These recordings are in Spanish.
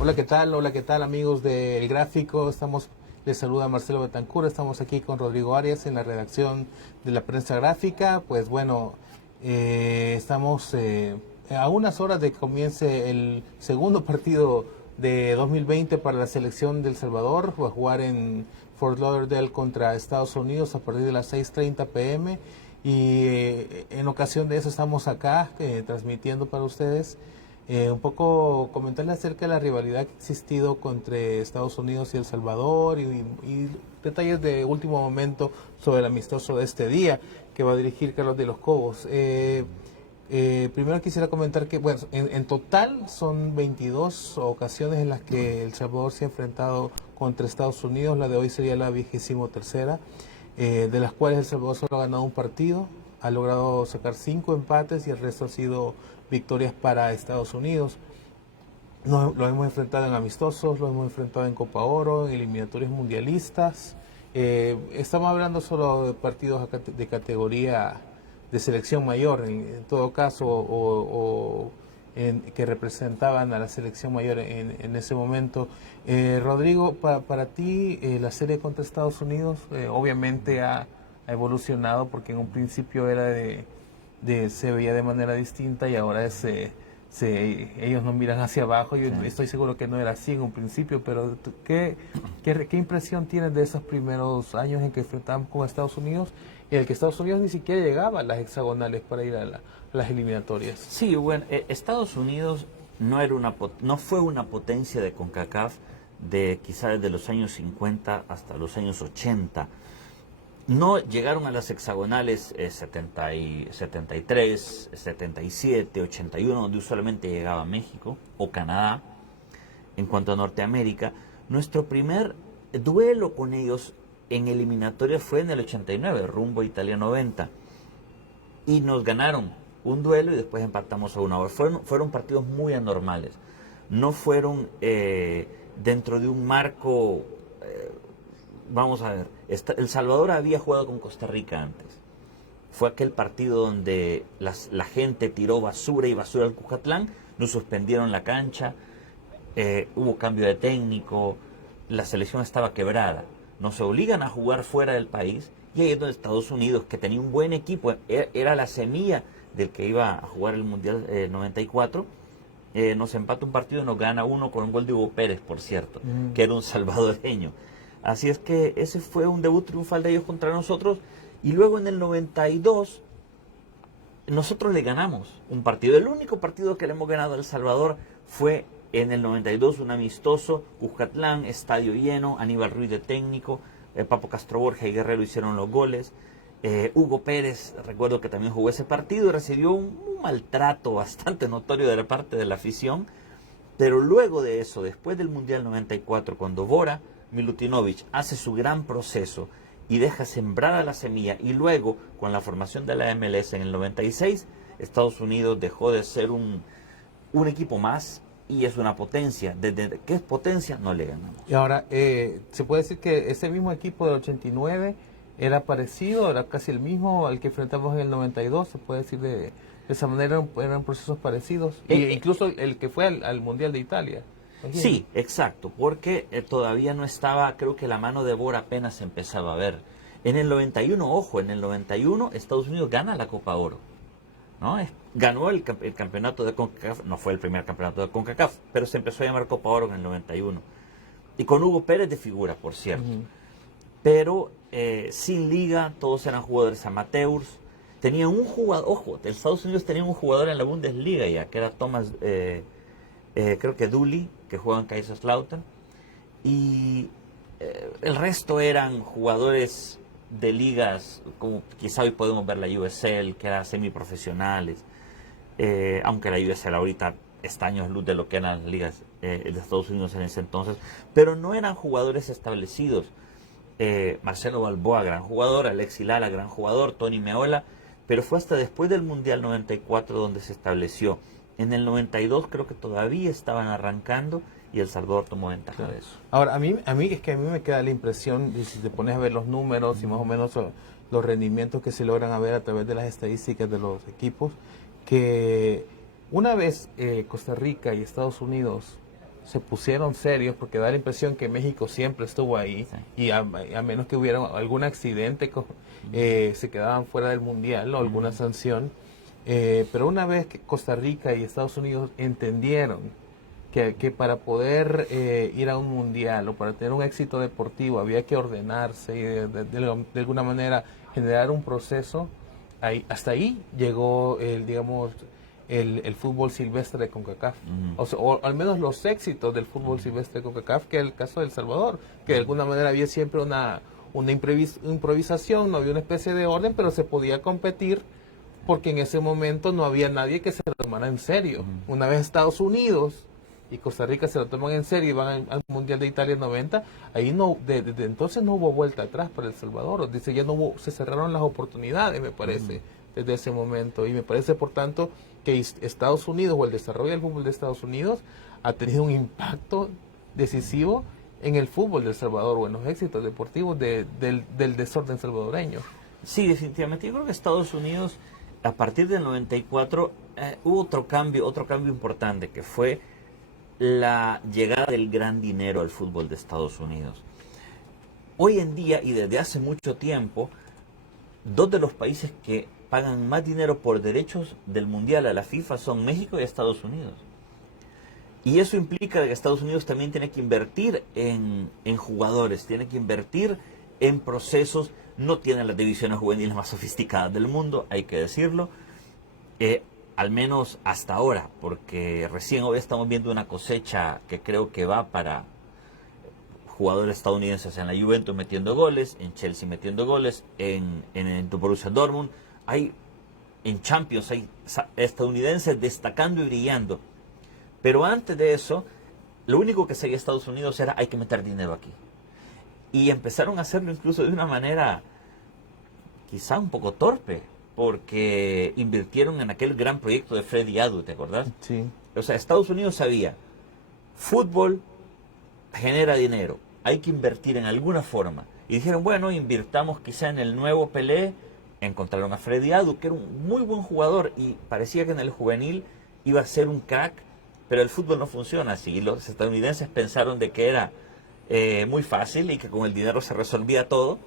Hola, ¿qué tal? Hola, ¿qué tal, amigos del Gráfico? Les saluda Marcelo Betancur, estamos aquí con Rodrigo Arias en la redacción de la prensa gráfica. Pues bueno, estamos a unas horas de que comience el segundo partido de 2020 para la selección de El Salvador. Va a jugar en Fort Lauderdale contra Estados Unidos a partir de las 6:30 p.m. Y en ocasión de eso estamos acá transmitiendo para ustedes. Un poco comentarle acerca de la rivalidad que ha existido entre Estados Unidos y El Salvador y detalles de último momento sobre el amistoso de este día que va a dirigir Carlos de los Cobos. Primero quisiera comentar que, bueno, en total son 22 ocasiones en las que El Salvador se ha enfrentado contra Estados Unidos. La de hoy sería la 23ª, de las cuales El Salvador solo ha ganado un partido, ha logrado sacar 5 empates y el resto ha sido victorias para Estados Unidos. Lo hemos enfrentado en amistosos, lo hemos enfrentado en Copa Oro, en eliminatorias mundialistas. Estamos hablando solo de partidos de categoría de selección mayor, en todo caso, que representaban a la selección mayor en ese momento. Rodrigo, para ti la serie contra Estados Unidos obviamente ha evolucionado, porque en un principio era se veía de manera distinta y ahora ellos no miran hacia abajo. Yo estoy seguro que no era así en un principio, pero ¿qué impresión tienes de esos primeros años en que enfrentamos con Estados Unidos, y en el que Estados Unidos ni siquiera llegaba a las hexagonales para ir a las eliminatorias? Sí, bueno, Estados Unidos no fue una potencia de CONCACAF quizás desde los años 50 hasta los años 80. No llegaron a las hexagonales 73, 77, 81, donde usualmente llegaba México o Canadá. En cuanto a Norteamérica, nuestro primer duelo con ellos en eliminatoria fue en el 89, rumbo a Italia 90. Y nos ganaron un duelo y después empatamos a 1 hora. Fueron partidos muy anormales. No fueron dentro de un marco... Vamos a ver, El Salvador había jugado con Costa Rica antes. Fue aquel partido donde la gente tiró basura y basura al Cucatlán, nos suspendieron la cancha, hubo cambio de técnico, la selección estaba quebrada. Nos obligan a jugar fuera del país, y ahí es donde Estados Unidos, que tenía un buen equipo, era la semilla del que iba a jugar el Mundial 94, nos empata un partido y nos gana 1 con un gol de Hugo Pérez, por cierto, que era un salvadoreño. Así es que ese fue un debut triunfal de ellos contra nosotros. Y luego en el 92 nosotros le ganamos un partido. El único partido que le hemos ganado a El Salvador fue en el 92, un amistoso, Cuscatlán, estadio lleno, Aníbal Ruiz de técnico, Papo Castro Borja y Guerrero hicieron los goles. Hugo Pérez, recuerdo que también jugó ese partido y recibió un maltrato bastante notorio de la parte de la afición. Pero luego de eso, después del Mundial 94, cuando Bora Milutinovic hace su gran proceso y deja sembrada la semilla, y luego con la formación de la MLS en el 96, Estados Unidos dejó de ser un equipo más y es una potencia. Desde que es potencia no le ganamos. Y ahora, se puede decir que ese mismo equipo del 89 era parecido, era casi el mismo al que enfrentamos en el 92, se puede decir de esa manera, eran procesos parecidos, incluso el que fue al Mundial de Italia. Sí, exacto, porque todavía no estaba, creo que la mano de Bora apenas empezaba a ver. En el 91, ojo, en el 91 Estados Unidos gana la Copa Oro, ¿no? Ganó el campeonato de CONCACAF, no fue el primer campeonato de CONCACAF, pero se empezó a llamar Copa Oro en el 91. Y con Hugo Pérez de figura, por cierto. Pero sin liga, todos eran jugadores amateurs. Tenía un jugador, ojo, Estados Unidos tenía un jugador en la Bundesliga ya, que era Thomas... creo que Dooley, que juega en Kaiserslautern, y el resto eran jugadores de ligas como quizá hoy podemos ver la USL, que eran semiprofesionales, aunque la USL ahorita está años luz de lo que eran las ligas de Estados Unidos en ese entonces, pero no eran jugadores establecidos. Marcelo Balboa, gran jugador, Alexis Lala, gran jugador, Tony Meola, pero fue hasta después del Mundial 94 donde se estableció. En el 92 creo que todavía estaban arrancando y El Salvador tomó ventaja de eso. Ahora, a mí es que a mí me queda la impresión, y si te pones a ver los números y más o menos los rendimientos que se logran a ver a través de las estadísticas de los equipos, que una vez Costa Rica y Estados Unidos se pusieron serios, porque da la impresión que México siempre estuvo ahí, sí, y a menos que hubiera algún accidente, se quedaban fuera del Mundial o alguna sanción. Pero una vez que Costa Rica y Estados Unidos entendieron que para poder ir a un mundial o para tener un éxito deportivo había que ordenarse y de alguna manera generar un proceso, hasta ahí llegó el fútbol silvestre de CONCACAF, o al menos los éxitos del fútbol silvestre de CONCACAF, que es el caso de El Salvador, que de alguna manera había siempre una improvisación, no había una especie de orden, pero se podía competir porque en ese momento no había nadie que se lo tomara en serio. Una vez Estados Unidos y Costa Rica se lo toman en serio y van al Mundial de Italia 90, ahí no, desde entonces no hubo vuelta atrás para El Salvador. Dice, ya no hubo, se cerraron las oportunidades, me parece, desde ese momento. Y me parece, por tanto, que Estados Unidos o el desarrollo del fútbol de Estados Unidos ha tenido un impacto decisivo en el fútbol de El Salvador o en los éxitos deportivos del desorden salvadoreño. Sí, definitivamente. Yo creo que Estados Unidos, a partir del 94, hubo otro cambio importante, que fue la llegada del gran dinero al fútbol de Estados Unidos. Hoy en día, y desde hace mucho tiempo, dos de los países que pagan más dinero por derechos del Mundial a la FIFA son México y Estados Unidos. Y eso implica que Estados Unidos también tiene que invertir en jugadores, tiene que invertir en procesos. No tiene las divisiones juveniles más sofisticadas del mundo, hay que decirlo, al menos hasta ahora, porque recién hoy estamos viendo una cosecha que creo que va para jugadores estadounidenses en la Juventus metiendo goles, en Chelsea metiendo goles, en el Borussia Dortmund, en Champions hay estadounidenses destacando y brillando. Pero antes de eso, lo único que seguía Estados Unidos era hay que meter dinero aquí. Y empezaron a hacerlo incluso de una manera quizá un poco torpe, porque invirtieron en aquel gran proyecto de Freddy Adu, ¿te acordás? Sí. O sea, Estados Unidos sabía, fútbol genera dinero, hay que invertir en alguna forma. Y dijeron, bueno, invirtamos quizá en el nuevo Pelé. Encontraron a Freddy Adu, que era un muy buen jugador, y parecía que en el juvenil iba a ser un crack, pero el fútbol no funciona así. Y los estadounidenses pensaron de que era muy fácil y que con el dinero se resolvía todo.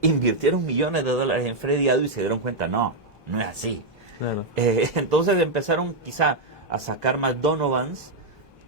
Invirtieron millones de dólares en Freddy Adu y se dieron cuenta, no es así. Claro. Entonces empezaron quizá a sacar más Donovans,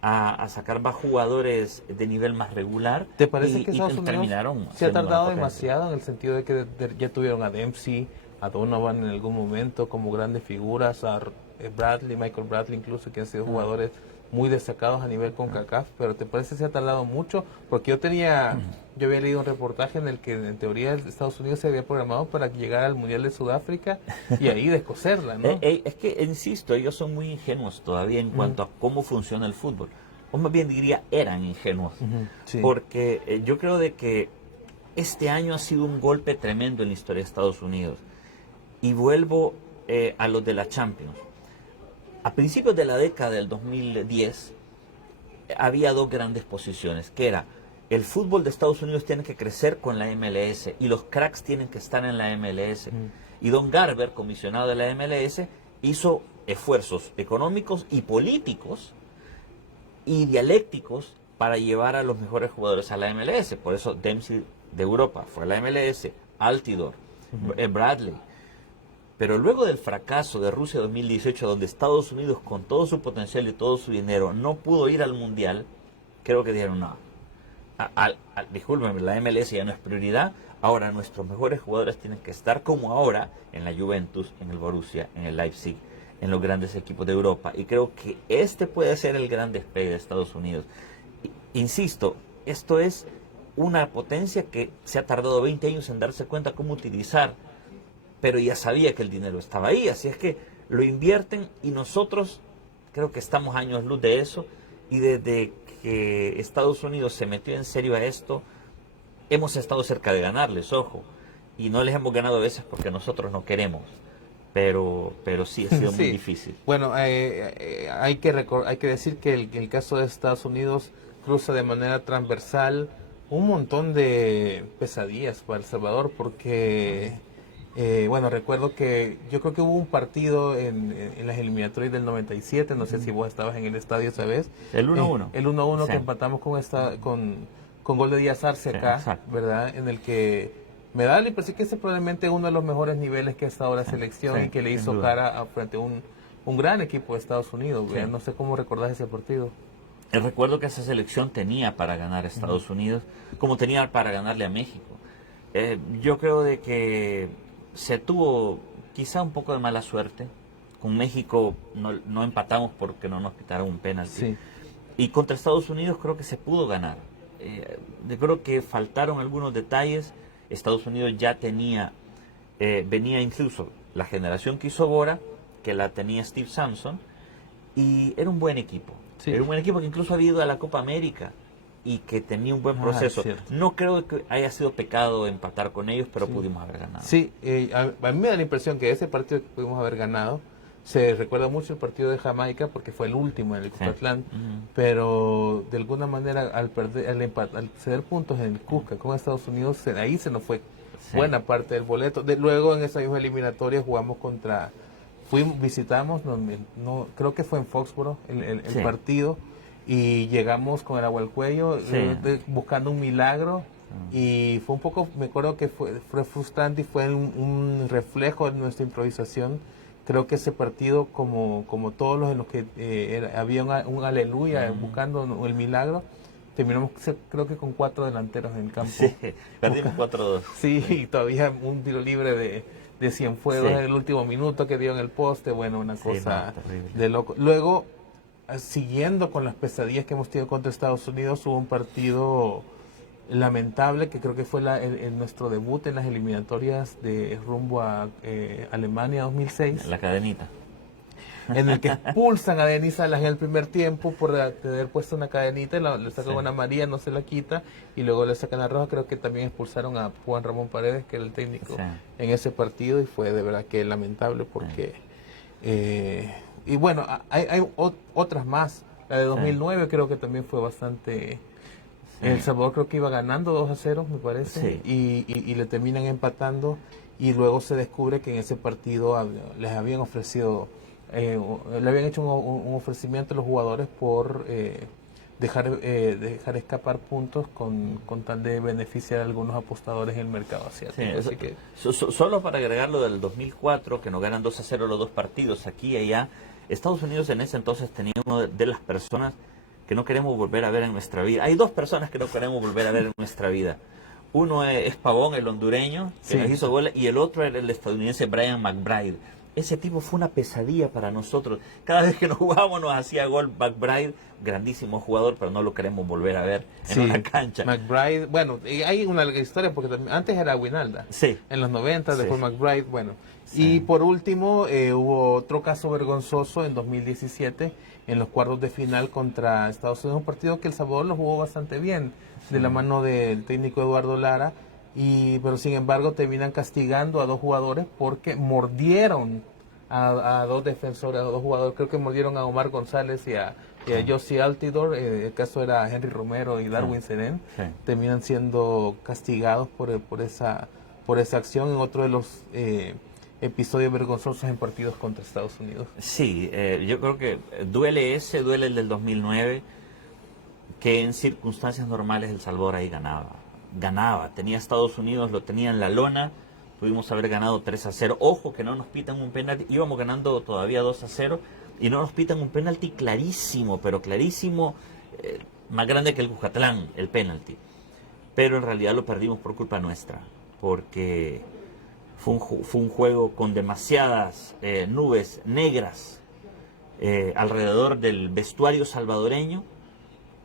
a sacar más jugadores de nivel más regular. ¿Te parece que Estados Unidos se ha tardado demasiado en el sentido de que ya tuvieron a Dempsey, a Donovan en algún momento como grandes figuras, a Michael Bradley incluso, que han sido jugadores muy destacados a nivel CONCACAF, pero ¿te parece que se ha tardado mucho? Porque yo había leído un reportaje en el que en teoría Estados Unidos se había programado para llegar al Mundial de Sudáfrica y ahí descoserla, ¿no? Es que, insisto, ellos son muy ingenuos todavía en cuanto a cómo funciona el fútbol. O más bien diría, eran ingenuos. Sí. Porque yo creo de que este año ha sido un golpe tremendo en la historia de Estados Unidos. Y vuelvo a los de la Champions. A principios de la década del 2010 había dos grandes posiciones, que era el fútbol de Estados Unidos tiene que crecer con la MLS y los cracks tienen que estar en la MLS. Y Don Garber, comisionado de la MLS, hizo esfuerzos económicos y políticos y dialécticos para llevar a los mejores jugadores a la MLS. Por eso Dempsey de Europa fue a la MLS, Altidore, Bradley. Pero luego del fracaso de Rusia 2018, donde Estados Unidos con todo su potencial y todo su dinero no pudo ir al Mundial, creo que dijeron, no, discúlpenme, la MLS ya no es prioridad, ahora nuestros mejores jugadores tienen que estar como ahora en la Juventus, en el Borussia, en el Leipzig, en los grandes equipos de Europa. Y creo que este puede ser el gran despegue de Estados Unidos. Insisto, esto es una potencia que se ha tardado 20 años en darse cuenta cómo utilizar, pero ya sabía que el dinero estaba ahí, así es que lo invierten y nosotros creo que estamos años luz de eso, y desde que Estados Unidos se metió en serio a esto, hemos estado cerca de ganarles, ojo, y no les hemos ganado a veces porque nosotros no queremos, pero sí ha sido muy Sí. difícil. Bueno, hay que decir que el caso de Estados Unidos cruza de manera transversal un montón de pesadillas para El Salvador, porque, bueno, recuerdo que yo creo que hubo un partido en las eliminatorias del 97, no sé si vos estabas en el estadio esa vez. El 1-1. El 1-1 Sí. que empatamos con gol de Díaz Arce Sí, acá, exacto. ¿verdad? En el que me da la impresión que ese probablemente es uno de los mejores niveles que ha estado la selección Sí, y que le sin hizo duda. cara frente a un gran equipo de Estados Unidos. Sí. ¿Verdad? No sé cómo recordás ese partido. Recuerdo que esa selección tenía para ganar a Estados Unidos, como tenía para ganarle a México. Yo creo de que se tuvo quizá un poco de mala suerte. Con México no empatamos porque no nos quitaron un penalti. Sí. Y contra Estados Unidos creo que se pudo ganar. Yo creo que faltaron algunos detalles. Estados Unidos ya venía incluso la generación que hizo Bora, que la tenía Steve Sampson, y era un buen equipo. Sí. Era un buen equipo que incluso había ido a la Copa América y que tenía un buen proceso. Cierto. No creo que haya sido pecado empatar con ellos, pero Sí. pudimos haber ganado. Sí, a mí me da la impresión que ese partido que pudimos haber ganado, se recuerda mucho el partido de Jamaica porque fue el último en el Cuscatlán, pero de alguna manera al ceder puntos en el Cusca con Estados Unidos, ahí se nos fue Sí. buena parte del boleto. Luego en esa misma eliminatoria jugamos visitamos, creo que fue en Foxboro el Sí. partido, y llegamos con el agua al cuello, Sí. buscando un milagro. Y fue un poco, me acuerdo que fue frustrante y fue un reflejo de nuestra improvisación. Creo que ese partido, como todos los en los que había un aleluya buscando el milagro, terminamos creo que con 4 delanteros en el campo. Sí, perdimos 4-2. Sí, y todavía un tiro libre de Cienfuegos Sí. en el último minuto que dio en el poste, bueno, una Sí, cosa no, terrible. de loco. Luego, siguiendo con las pesadillas que hemos tenido contra Estados Unidos, hubo un partido lamentable que creo que fue nuestro debut en las eliminatorias de rumbo a Alemania 2006, La cadenita. en el que expulsan a Denis Salas en el primer tiempo por tener puesto una cadenita, le sacan Sí. una amarilla, no se la quita, y luego le sacan la roja. Creo que también expulsaron a Juan Ramón Paredes, que era el técnico Sí. en ese partido, y fue de verdad que lamentable porque... y bueno, hay otras más. La de 2009 creo que también fue bastante... Sí. El Salvador creo que iba ganando 2-0, me parece, Sí. y le terminan empatando, y luego se descubre que en ese partido les habían ofrecido, le habían hecho un ofrecimiento a los jugadores por dejar escapar puntos con tal de beneficiar a algunos apostadores en el mercado asiático. Sí, Así que, solo para agregar lo del 2004, que nos ganan 2-0 los dos partidos, aquí y allá, Estados Unidos en ese entonces tenía uno de las personas que no queremos volver a ver en nuestra vida. Hay dos personas que no queremos volver a ver en nuestra vida. Uno es Pavón, el hondureño, que Sí. nos hizo goles, y el otro era el estadounidense Brian McBride. Ese tipo fue una pesadilla para nosotros. Cada vez que nos jugábamos nos hacía gol McBride, grandísimo jugador, pero no lo queremos volver a ver en sí, una cancha. McBride, bueno, y hay una larga historia porque antes era Winalda. Sí. En los 90, Sí. después McBride, bueno. Sí. Y por último, hubo otro caso vergonzoso en 2017, en los cuartos de final contra Estados Unidos, un partido que El Salvador lo jugó bastante bien, de la mano del técnico Eduardo Lara, pero sin embargo terminan castigando a 2 jugadores porque mordieron a 2 defensores, a 2 jugadores. Creo que mordieron a Omar González y a Josie Altidor. El caso era Henry Romero y Darwin Serén. Sí. Terminan siendo castigados por esa acción en otro de los episodios vergonzosos en partidos contra Estados Unidos. Sí, yo creo que duele el del 2009, que en circunstancias normales El Salvador ahí ganaba, tenía Estados Unidos, lo tenía en la lona, pudimos haber ganado 3-0, ojo que no nos pitan un penalti, íbamos ganando todavía 2-0 y no nos pitan un penalti clarísimo, pero clarísimo, más grande que el Cuscatlán, el penalti, pero en realidad lo perdimos por culpa nuestra, porque fue un juego con demasiadas nubes negras alrededor del vestuario salvadoreño.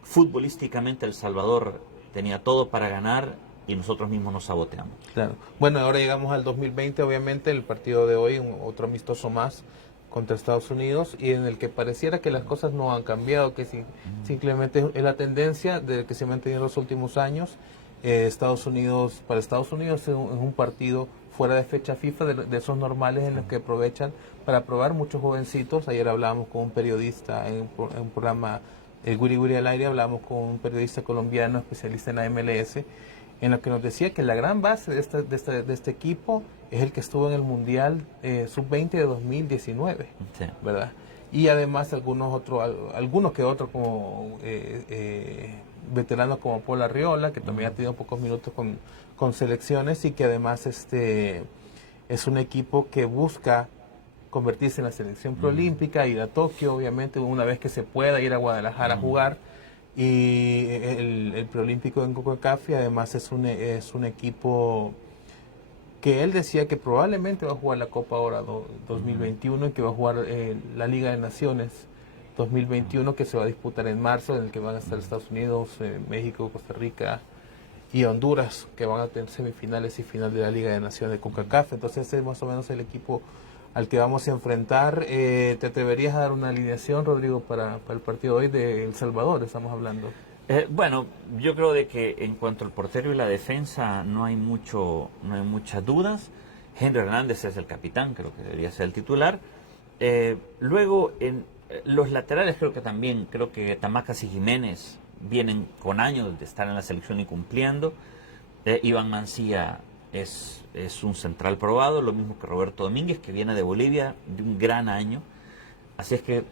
Futbolísticamente El Salvador tenía todo para ganar y nosotros mismos nos saboteamos. Claro. Bueno, ahora llegamos al 2020, obviamente, el partido de hoy, otro amistoso más contra Estados Unidos, y en el que pareciera que las cosas no han cambiado, que simplemente es la tendencia de que se ha mantenido en los últimos años. Para Estados Unidos es un partido fuera de fecha FIFA, de esos normales en los que aprovechan para probar muchos jovencitos. Ayer hablábamos con un periodista en un programa, el Guri Guri al aire, hablábamos con un periodista colombiano especialista en la MLS, en lo que nos decía que la gran base de este equipo es el que estuvo en el Mundial Sub-20 de 2019, Sí. ¿verdad? Y además algunos que otros como veteranos como Paul Arriola, que también ha tenido pocos minutos con selecciones, y que además es un equipo que busca convertirse en la selección preolímpica, ir a Tokio, obviamente, una vez que se pueda ir a Guadalajara a jugar, y el preolímpico en CONCACAF, y además es un equipo que él decía que probablemente va a jugar la Copa Oro 2021 y que va a jugar la Liga de Naciones 2021, que se va a disputar en marzo, en el que van a estar Estados Unidos, México, Costa Rica y Honduras, que van a tener semifinales y final de la Liga de Naciones de CONCACAF. Entonces ese es más o menos el equipo al que vamos a enfrentar. ¿Te atreverías a dar una alineación, Rodrigo, para el partido de hoy de El Salvador? Estamos hablando. Bueno, yo creo de que en cuanto al portero y la defensa no hay muchas dudas. Henry Hernández es el capitán, creo que debería ser el titular. Luego en los laterales creo que Tamacas y Jiménez vienen con años de estar en la selección y cumpliendo. Iván Mancilla es un central probado, lo mismo que Roberto Domínguez, que viene de Bolivia de un gran año. Así es que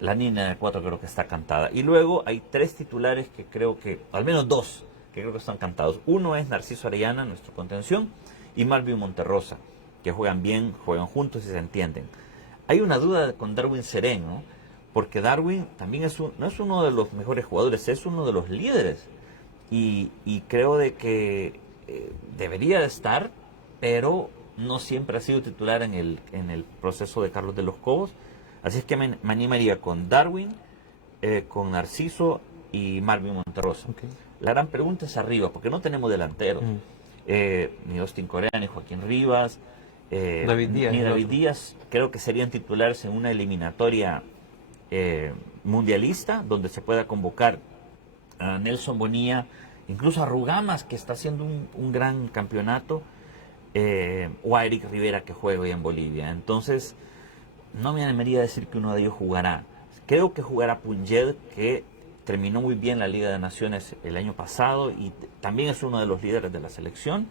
la línea de 4 creo que está cantada. Y luego hay 3 titulares que creo que, al menos 2, que creo que están cantados. Uno es Narciso Arellana, nuestro contención, y Marvin Monterrosa, que juegan bien, juegan juntos y se entienden. Hay una duda con Darwin Serén, ¿no? Porque Darwin también no es uno de los mejores jugadores, es uno de los líderes. Y creo de que debería de estar, pero no siempre ha sido titular en el proceso de Carlos de los Cobos. Así es que me animaría con Darwin, con Narciso y Marvin Monterrosa. Okay. La gran pregunta es arriba, porque no tenemos delanteros. Ni Austin Corea, ni Joaquín Rivas, David Díaz, ni David Díaz. Creo que serían titulares en una eliminatoria mundialista, donde se pueda convocar a Nelson Bonilla, incluso a Rugamas, que está haciendo un gran campeonato, o a Eric Rivera, que juega hoy en Bolivia. Entonces, no me animaría a decir que uno de ellos jugará. Creo que jugará Punjed, que terminó muy bien la Liga de Naciones el año pasado y también es uno de los líderes de la selección.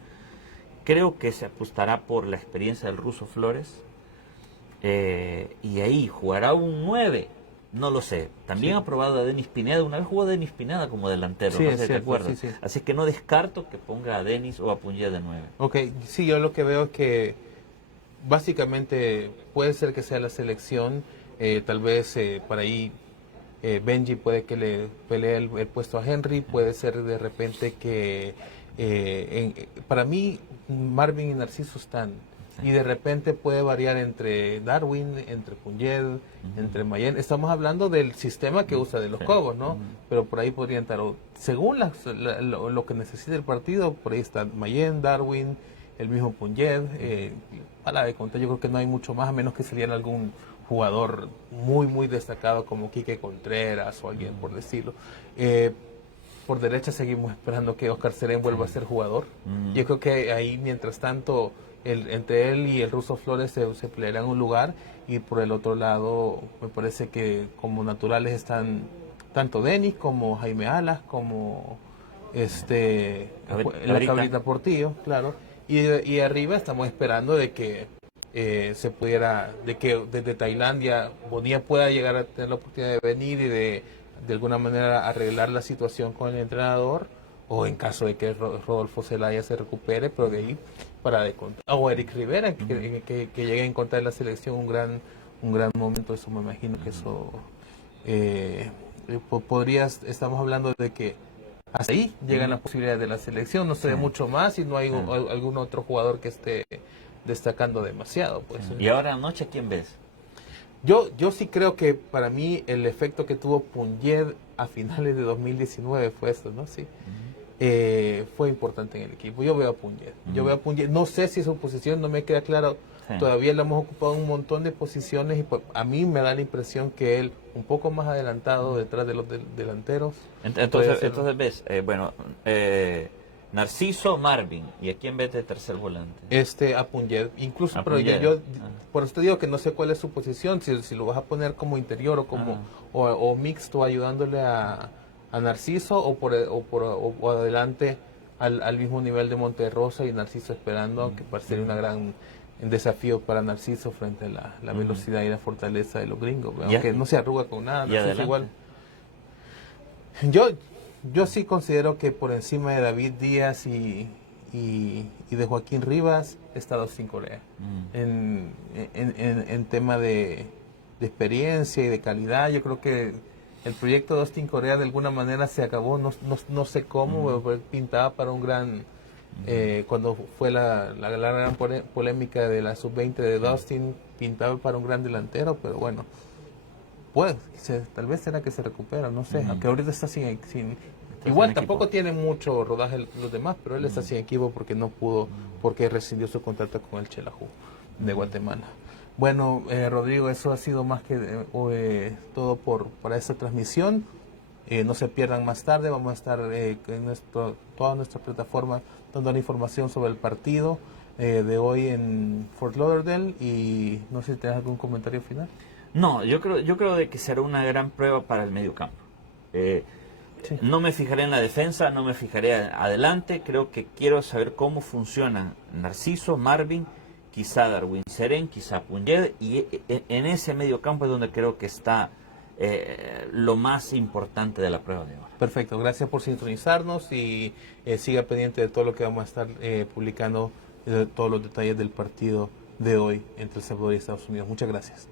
Creo que se apostará por la experiencia del ruso Flores. Y ahí jugará un 9. No lo sé. También ha probado a Denis Pineda. Una vez jugó a Denis Pineda como delantero. Sí, no es sé si te cierto, acuerdas. sí. Así que no descarto que ponga a Denis o a Punjed de 9. Ok, sí, yo lo que veo es que básicamente puede ser que sea la selección, tal vez por ahí Benji puede que le pelee el puesto a Henry, puede ser de repente que para mí Marvin y Narciso están, y de repente puede variar entre Darwin, entre Punjed, entre Mayen. Estamos hablando del sistema que usa de los Cobos, ¿no? Pero por ahí podrían estar, según lo que necesita el partido, por ahí está Mayen, Darwin, el mismo Punjed. Para de contar, yo creo que no hay mucho más, a menos que saliera algún jugador muy destacado como Quique Contreras o alguien por decirlo. Por derecha seguimos esperando que Oscar Serén vuelva a ser jugador. Yo creo que ahí, mientras tanto, entre él y el ruso Flores se pelearán un lugar, y por el otro lado me parece que como naturales están tanto Denis como Jaime Alas, como la Cabrita Portillo, claro. Y arriba estamos esperando de que se pudiera, de que desde Tailandia Bonilla pueda llegar a tener la oportunidad de venir y de alguna manera arreglar la situación con el entrenador, o en caso de que Rodolfo Zelaya se recupere, pero de ahí para de contar, o Eric Rivera, que llegue a encontrar en la selección un gran momento. Eso me imagino que eso estamos hablando de que hasta ahí llegan las posibilidades de la selección. No se ve mucho más y no hay algún otro jugador que esté destacando demasiado, pues. ¿Y ahora anoche quién ves? Yo sí creo que para mí el efecto que tuvo Punjed a finales de 2019 fue esto, ¿no? Sí. fue importante en el equipo. Yo veo a Punjet. Yo veo a Punjet. No sé si su posición no me queda claro. Sí. Todavía lo hemos ocupado en un montón de posiciones y pues, a mí me da la impresión que él un poco más adelantado detrás de los delanteros. Entonces ves, Narciso, Marvin, ¿y a quién ves de tercer volante? A Punjet. Incluso, A pero Punjet. yo por eso te digo que no sé cuál es su posición, si lo vas a poner como interior o como o mixto ayudándole a Narciso o adelante al mismo nivel de Monterrosa y Narciso esperando, que parecería una gran desafío para Narciso frente a la velocidad y la fortaleza de los gringos, aunque no se arruga con nada. Narciso igual. Yo sí considero que por encima de David Díaz y de Joaquín Rivas está Dustin Corea en tema de experiencia y de calidad. Yo creo que el proyecto de Dustin Corea de alguna manera se acabó, no sé cómo, pero pintaba para un gran cuando fue la gran polémica de la sub-20 de Dustin, pintaba para un gran delantero, pero bueno, pues tal vez será que se recupera, no sé, aunque ahorita está sin igual tampoco tiene mucho rodaje los demás, pero él está sin equipo porque no pudo, porque rescindió su contrato con el Xelajú de Guatemala. Bueno, Rodrigo, eso ha sido más que todo para esta transmisión. No se pierdan más tarde, vamos a estar en toda nuestra plataforma dando la información sobre el partido de hoy en Fort Lauderdale, y no sé si tienes algún comentario final. No, yo creo de que será una gran prueba para el mediocampo. Sí. No me fijaré en la defensa, no me fijaré adelante, creo que quiero saber cómo funcionan Narciso, Marvin, quizá Darwin Serén, quizá Punjet, y en ese mediocampo es donde creo que está lo más importante de la prueba de hoy. Perfecto, gracias por sintonizarnos y siga pendiente de todo lo que vamos a estar publicando, todos los detalles del partido de hoy entre El Salvador y Estados Unidos. Muchas gracias.